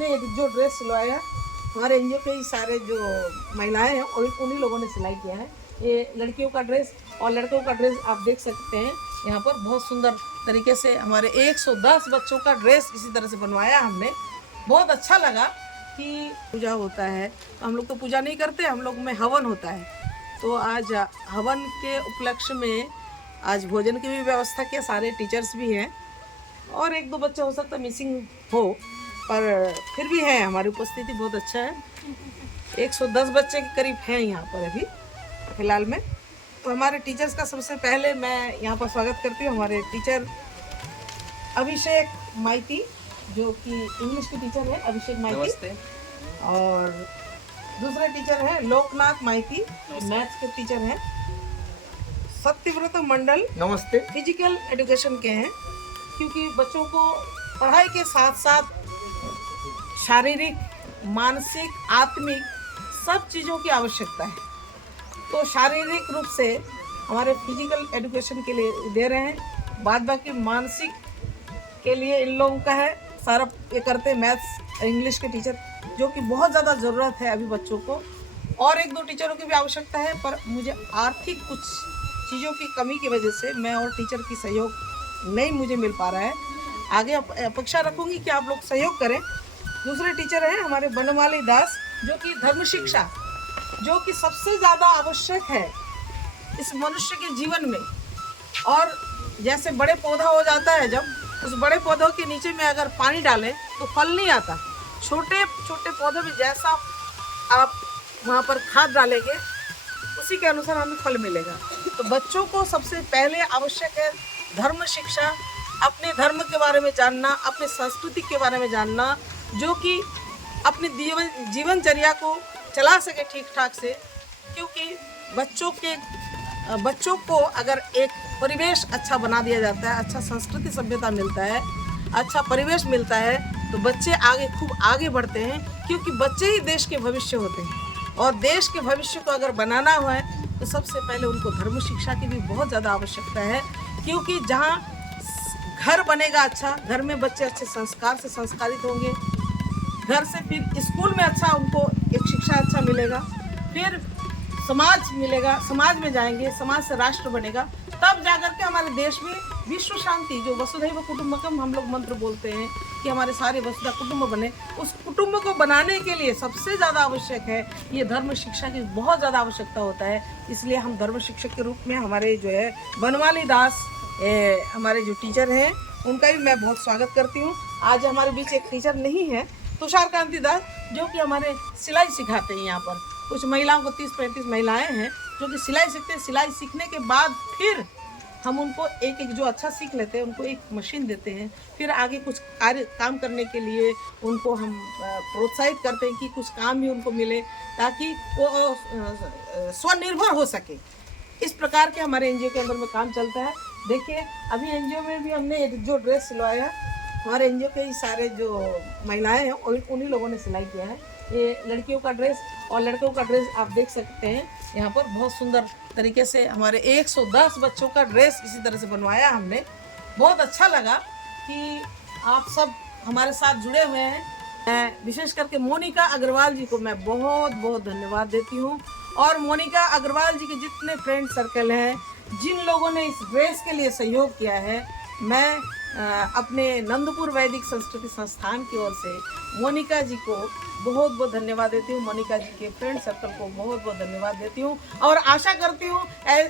हमने जो ड्रेस सिलवाया हमारे एनजीओ के ही सारे जो महिलाएं हैं उन्हीं लोगों ने सिलाई किया है। ये लड़कियों का ड्रेस और लड़कों का ड्रेस आप देख सकते हैं यहाँ पर बहुत सुंदर तरीके से हमारे 110 बच्चों का ड्रेस इसी तरह से बनवाया हमने। बहुत अच्छा लगा कि पूजा होता है तो हम लोग तो पूजा नहीं करते, हम लोग में हवन होता है। तो आज हवन के उपलक्ष्य में आज भोजन की भी व्यवस्था किया, सारे टीचर्स भी हैं और एक दो बच्चा हो सकता है मिसिंग हो, पर फिर भी है हमारी उपस्थिति बहुत अच्छा है। 110 बच्चे के करीब हैं यहाँ पर अभी फ़िलहाल में। तो हमारे टीचर्स का सबसे पहले मैं यहाँ पर स्वागत करती हूँ। हमारे टीचर अभिषेक माइती जो कि इंग्लिश के टीचर है, अभिषेक माइती, और दूसरे टीचर हैं लोकनाथ माइती मैथ्स के टीचर हैं, सत्यव्रत मंडल नमस्ते फिजिकल एजुकेशन के हैं, क्योंकि बच्चों को पढ़ाई के साथ साथ शारीरिक, मानसिक, आत्मिक सब चीज़ों की आवश्यकता है। तो शारीरिक रूप से हमारे फिजिकल एजुकेशन के लिए दे रहे हैं, बाद बाकी मानसिक के लिए इन लोगों का है सारा ये करते हैं मैथ्स इंग्लिश के टीचर, जो कि बहुत ज़्यादा ज़रूरत है अभी बच्चों को। और एक दो टीचरों की भी आवश्यकता है, पर मुझे आर्थिक कुछ चीज़ों की कमी की वजह से मैं और टीचर की सहयोग नहीं मुझे मिल पा रहा है। आगे अपेक्षा रखूँगी कि आप लोग सहयोग करें। दूसरे टीचर हैं हमारे बनमाली दास जो कि धर्म शिक्षा, जो कि सबसे ज़्यादा आवश्यक है इस मनुष्य के जीवन में। और जैसे बड़े पौधा हो जाता है, जब उस बड़े पौधों के नीचे में अगर पानी डालें तो फल नहीं आता, छोटे छोटे पौधे में जैसा आप वहाँ पर खाद डालेंगे उसी के अनुसार हमें फल मिलेगा। तो बच्चों को सबसे पहले आवश्यक है धर्म शिक्षा, अपने धर्म के बारे में जानना, अपने संस्कृति के बारे में जानना, जो कि अपनी जीवनचर्या को चला सके ठीक ठाक से। क्योंकि बच्चों को अगर एक परिवेश अच्छा बना दिया जाता है, अच्छा संस्कृति सभ्यता मिलता है, अच्छा परिवेश मिलता है, तो बच्चे खूब आगे बढ़ते हैं, क्योंकि बच्चे ही देश के भविष्य होते हैं। और देश के भविष्य को अगर बनाना हुआ है तो सबसे पहले उनको धर्म शिक्षा की भी बहुत ज़्यादा आवश्यकता है। क्योंकि जहाँ घर बनेगा अच्छा, घर में बच्चे अच्छे संस्कार से संस्कारित होंगे, घर से फिर स्कूल में अच्छा उनको एक शिक्षा अच्छा मिलेगा, फिर समाज मिलेगा, समाज में जाएंगे, समाज से राष्ट्र बनेगा, तब जाकर के हमारे देश में विश्व शांति, जो वसुधैव कुटुंबकम हम लोग मंत्र बोलते हैं कि हमारे सारे वसुधा कुटुंब बने, उस कुटुंब को बनाने के लिए सबसे ज़्यादा आवश्यक है ये धर्म शिक्षा की बहुत ज़्यादा आवश्यकता होता है। इसलिए हम धर्म शिक्षक के रूप में हमारे जो है बनमाली दास हमारे जो टीचर हैं उनका भी मैं बहुत स्वागत करती हूँ। आज हमारे बीच एक टीचर नहीं है, तुषार कांति दास, जो कि हमारे सिलाई सिखाते हैं। यहाँ पर कुछ महिलाओं को 30-35 महिलाएं हैं जो कि सिलाई सीखते हैं। सिलाई सीखने के बाद फिर हम उनको एक एक जो अच्छा सीख लेते हैं उनको एक मशीन देते हैं, फिर आगे कुछ काम करने के लिए उनको हम प्रोत्साहित करते हैं कि कुछ काम भी उनको मिले ताकि वो स्वनिर्भर हो सके। इस प्रकार के हमारे एनजीओ के अंदर में काम चलता है। देखिए अभी एनजीओ में भी हमने जो ड्रेस सिलवाया हमारे एनजीओ के ही सारे जो महिलाएं हैं उन्हीं लोगों ने सिलाई किया है। ये लड़कियों का ड्रेस और लड़कों का ड्रेस आप देख सकते हैं यहाँ पर बहुत सुंदर तरीके से हमारे 110 बच्चों का ड्रेस इसी तरह से बनवाया हमने। बहुत अच्छा लगा कि आप सब हमारे साथ जुड़े हुए हैं। मैं विशेष करके मोनिका अग्रवाल जी को मैं बहुत बहुत धन्यवाद देती हूँ, और मोनिका अग्रवाल जी के जितने फ्रेंड सर्कल हैं, जिन लोगों ने इस ड्रेस के लिए सहयोग किया है, मैं अपने नंदपुर वैदिक संस्कृति संस्थान की ओर से मोनिका जी को बहुत बहुत धन्यवाद देती हूँ। मोनिका जी के फ्रेंड सर्कल को बहुत बहुत धन्यवाद देती हूँ, और आशा करती हूँ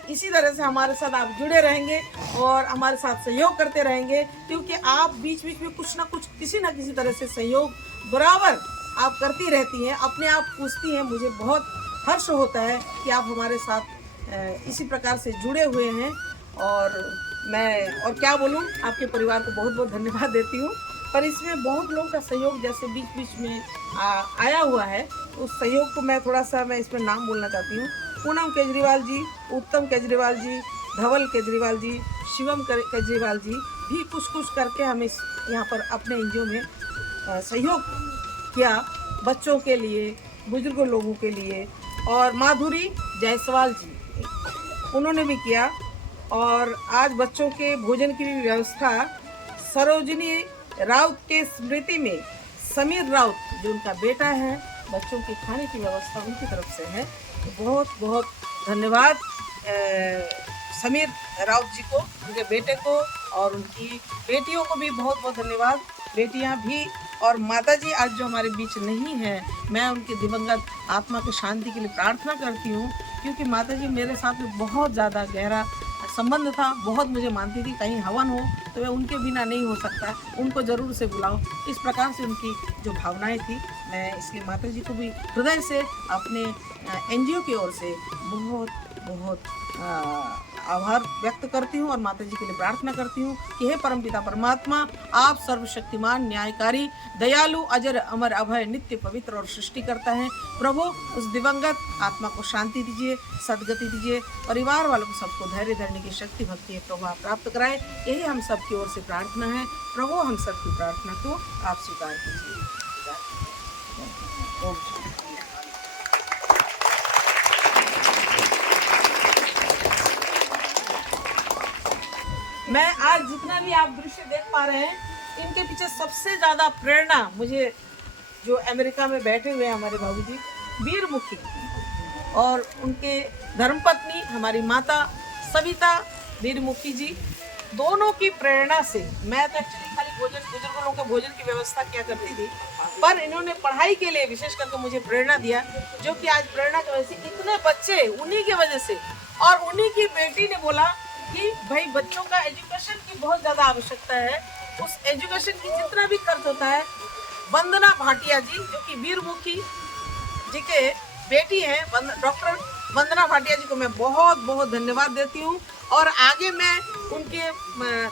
इसी तरह से हमारे साथ आप जुड़े रहेंगे और हमारे साथ सहयोग करते रहेंगे, क्योंकि आप बीच बीच में कुछ ना कुछ किसी न किसी तरह से सहयोग बराबर आप करती रहती हैं, अपने आप पूछती हैं। मुझे बहुत हर्ष होता है कि आप हमारे साथ इसी प्रकार से जुड़े हुए हैं, और मैं और क्या बोलूं, आपके परिवार को बहुत बहुत धन्यवाद देती हूं। पर इसमें बहुत लोगों का सहयोग जैसे बीच बीच में आया हुआ है, उस सहयोग को मैं थोड़ा सा इसमें नाम बोलना चाहती हूँ। पूनम केजरीवाल जी, उत्तम केजरीवाल जी, धवल केजरीवाल जी, शिवम केजरीवाल जी भी कुछ करके हमें यहाँ पर अपने एनजीओ में सहयोग किया बच्चों के लिए, बुजुर्ग लोगों के लिए। और माधुरी जायसवाल जी उन्होंने भी किया। और आज बच्चों के भोजन की भी व्यवस्था सरोजिनी राउत के स्मृति में समीर राउत जो उनका बेटा है, बच्चों के खाने की व्यवस्था उनकी तरफ से है। तो बहुत बहुत धन्यवाद समीर राउत जी को, उनके बेटे को, और उनकी बेटियों को भी बहुत बहुत धन्यवाद। बेटियां भी और माता जी आज जो हमारे बीच नहीं है, मैं उनकी दिवंगत आत्मा की शांति के लिए प्रार्थना करती हूँ, क्योंकि माता जी मेरे साथ में बहुत ज़्यादा गहरा संबंध था, बहुत मुझे मानती थी। कहीं हवन हो तो वह उनके बिना नहीं हो सकता, उनको ज़रूर से बुलाओ। इस प्रकार से उनकी जो भावनाएं थी, मैं इसलिए माता जी को भी हृदय से अपने NGO की ओर से बहुत बहुत आभार व्यक्त करती हूँ और माता जी के लिए प्रार्थना करती हूँ कि हे परमपिता परमात्मा, आप सर्वशक्तिमान, न्यायकारी, दयालु, अजर अमर, अभय, नित्य पवित्र और सृष्टि करता है। प्रभु उस दिवंगत आत्मा को शांति दीजिए, सद्गति दीजिए, परिवार वालों को सबको धैर्य धरने की शक्ति भक्ति है प्रभु आप प्राप्त कराए। यही हम सब की ओर से प्रार्थना है। प्रभु हम सबकी प्रार्थना को आप स्वीकार कीजिए। मैं आज जितना भी आप दृश्य देख पा रहे हैं, इनके पीछे सबसे ज़्यादा प्रेरणा मुझे जो अमेरिका में बैठे हुए हैं हमारे बाबूजी वीरमुखी और उनके धर्मपत्नी हमारी माता सविता वीरमुखी जी, दोनों की प्रेरणा से। मैं तो एक्चुअली खाली बुजुर्ग लोगों के भोजन की व्यवस्था किया करती थी, पर इन्होंने पढ़ाई के लिए विशेष करके मुझे प्रेरणा दिया, जो कि आज प्रेरणा की वजह से इतने बच्चे उन्हीं की वजह से। और उन्हीं की बेटी ने बोला कि भाई बच्चों का एजुकेशन की बहुत ज़्यादा आवश्यकता है, उस एजुकेशन की जितना भी खर्च होता है। वंदना भाटिया जी जो कि वीरमुखी जी के बेटी हैं, डॉक्टर वंदना भाटिया जी को मैं बहुत बहुत धन्यवाद देती हूँ। और आगे मैं उनके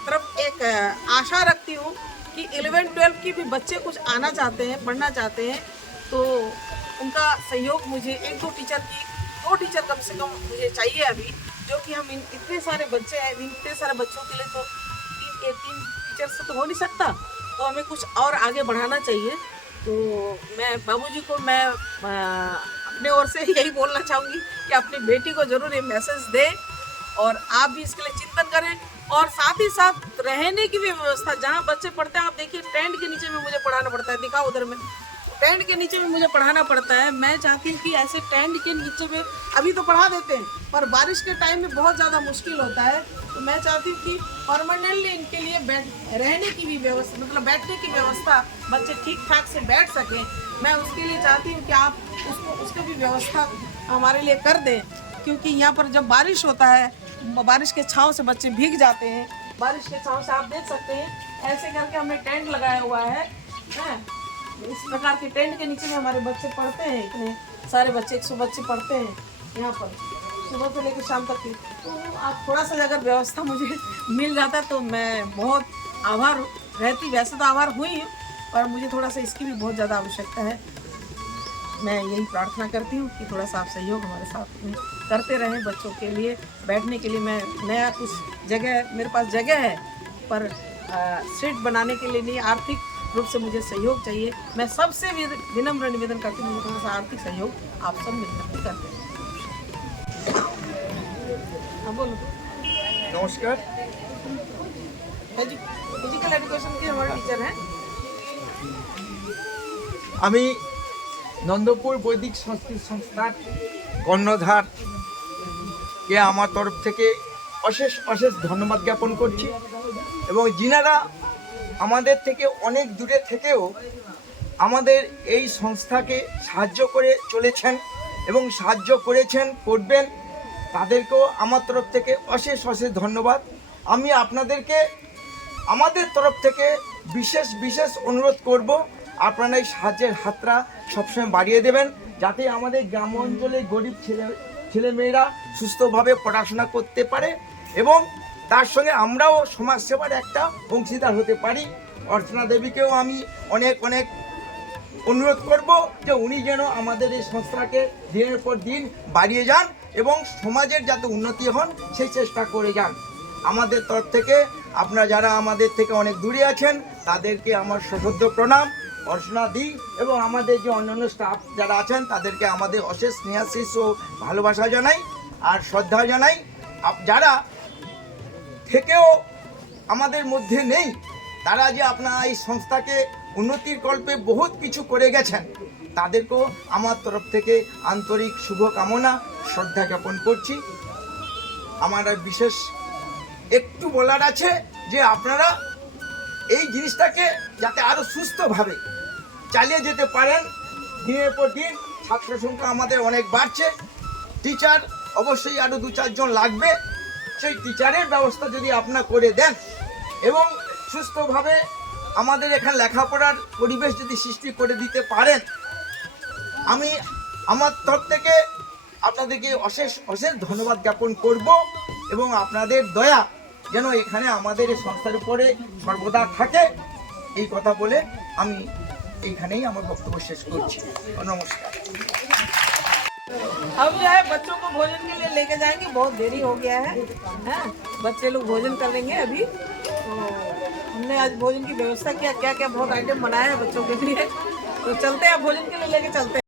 तरफ एक आशा रखती हूँ कि 11-12 की भी बच्चे कुछ आना चाहते हैं, पढ़ना चाहते हैं, तो उनका सहयोग मुझे 1-2 टीचर की 2 टीचर कम से कम मुझे चाहिए अभी, जो कि हम इतने सारे बच्चे हैं, इतने सारे बच्चों के लिए तो 3 टीचर से तो हो नहीं सकता, तो हमें कुछ और आगे बढ़ाना चाहिए। तो मैं बाबूजी को मैं अपने ओर से यही बोलना चाहूँगी कि अपनी बेटी को ज़रूर ये मैसेज दें और आप भी इसके लिए चिंतन करें। और साथ ही साथ रहने की भी व्यवस्था, जहाँ बच्चे पढ़ते हैं, आप देखिए टेंट के नीचे में मुझे पढ़ाना पड़ता है, दिखाओ उधर में टेंट के नीचे में मुझे पढ़ाना पड़ता है। मैं चाहती हूँ कि ऐसे टेंट के नीचे में अभी तो पढ़ा देते हैं, पर बारिश के टाइम में बहुत ज़्यादा मुश्किल होता है, तो मैं चाहती हूँ कि परमानेंटली इनके लिए रहने की भी व्यवस्था, मतलब बैठने की व्यवस्था, बच्चे ठीक ठाक से बैठ सकें। मैं उसके लिए चाहती हूँ कि आप उसकी भी व्यवस्था हमारे लिए कर दें, क्योंकि यहाँ पर जब बारिश होता है, बारिश के छाँव से बच्चे भीग जाते हैं। बारिश के छाँव से आप देख सकते हैं, ऐसे करके हमने टेंट लगाया हुआ है। इस प्रकार के टेंट के नीचे में हमारे बच्चे पढ़ते हैं, इतने सारे बच्चे 100 बच्चे पढ़ते हैं यहाँ पर सुबह से लेकर शाम तक की। तो आप थोड़ा सा अगर व्यवस्था मुझे मिल जाता तो मैं बहुत आभार रहती। वैसे तो आभार हुई हूँ, पर मुझे थोड़ा सा इसकी भी बहुत ज़्यादा आवश्यकता है। मैं यही प्रार्थना करती हूँ कि थोड़ा सा आप सहयोग हमारे साथ में करते रहें। बच्चों के लिए बैठने के लिए मैं नया कुछ जगह, मेरे पास जगह है, पर सीट बनाने के लिए नहीं, आर्थिक रूप से मुझे सहयोग चाहिए। मैं सबसे विनम्र निवेदन करती हूँ, मुझे थोड़ा सा आर्थिक सहयोग आप सब मिलकर करते हैं। हाँ बोलो। नमस्कार। फिजिकल एजुकेशन के हमारे टीचर हैं। আমি নন্দপুর বৈদিক সংস্কৃত সংস্থার কর্ণধার কে আমার তরফ থেকে অশেষ অশেষ ধন্যবাদ জ্ঞাপন করছি এবং যিনারা আমাদের থেকে অনেক দূরে থেকেও আমাদের এই সংস্থাকে সাহায্য করে চলেছেন এবং সাহায্য করেছেন, করবেন, তাদেরকেও আমার তরফ থেকে অশেষ অশেষ ধন্যবাদ। আমি আপনাদেরকে আমাদের তরফ থেকে বিশেষ বিশেষ অনুরোধ করব, আপনারা এই সাহায্যের হাতটা সবসময় বাড়িয়ে দেবেন, যাতে আমাদের গ্রাম অঞ্চলে গরিব ছেলেমেয়েরা সুস্থভাবে পড়াশোনা করতে পারে এবং তার সঙ্গে আমরাও সমাজসেবার একটা অংশীদার হতে পারি। অর্চনা দেবীকেও আমি অনেক অনেক অনুরোধ করব যে উনি যেন আমাদের এই সংস্থাকে দিনের পর দিন বাড়িয়ে যান এবং সমাজের যাতে উন্নতি হন সেই চেষ্টা করে যান। আমাদের তরফ থেকে আপনারা যারা আমাদের থেকে অনেক দূরে আছেন তাদেরকে আমার সশ্রদ্ধ প্রণাম, অর্চনা দিই এবং আমাদের যে অন্যান্য স্টাফ যারা আছেন তাদেরকে আমাদের অশেষ স্নেহাশিস ও ভালোবাসা জানাই আর শ্রদ্ধা জানাই। যারা থেকেও আমাদের মধ্যে নেই, তারা যে আপনারা এই সংস্থাকে উন্নতির কল্পে বহুত কিছু করে গেছেন, তাদেরকেও আমার তরফ থেকে আন্তরিক শুভকামনা শ্রদ্ধা জ্ঞাপন করছি। আমার আর বিশেষ একটু বলার আছে যে আপনারা এই জিনিসটাকে যাতে আরও সুস্থভাবে চালিয়ে যেতে পারেন। দিনের পর দিন ছাত্র সংখ্যা আমাদের অনেক বাড়ছে, টিচার অবশ্যই আরও 2-4 জন লাগবে। সেই টিচারের ব্যবস্থা যদি আপনারা করে দেন এবং সুস্থভাবে আমাদের এখানে লেখাপড়ার পরিবেশ যদি সৃষ্টি করে দিতে পারেন, আমি আমার তরফ থেকে আপনাদেরকে অশেষ অশেষ ধন্যবাদ জ্ঞাপন করব এবং আপনাদের দয়া যেন এখানে আমাদের এই সংস্থার উপরে সর্বদা থাকে, এই কথা বলে আমি এইখানেই আমার বক্তব্য শেষ করছি। নমস্কার। अब जो है बच्चों को भोजन के लिए लेके जाएंगे, बहुत देरी हो गया है, हैं? बच्चे लोग भोजन करेंगे अभी। तो हमने आज भोजन की व्यवस्था किया, क्या क्या बहुत आइटम बनाया है बच्चों के लिए। तो चलते हैं, भोजन के लिए लेके चलते हैं।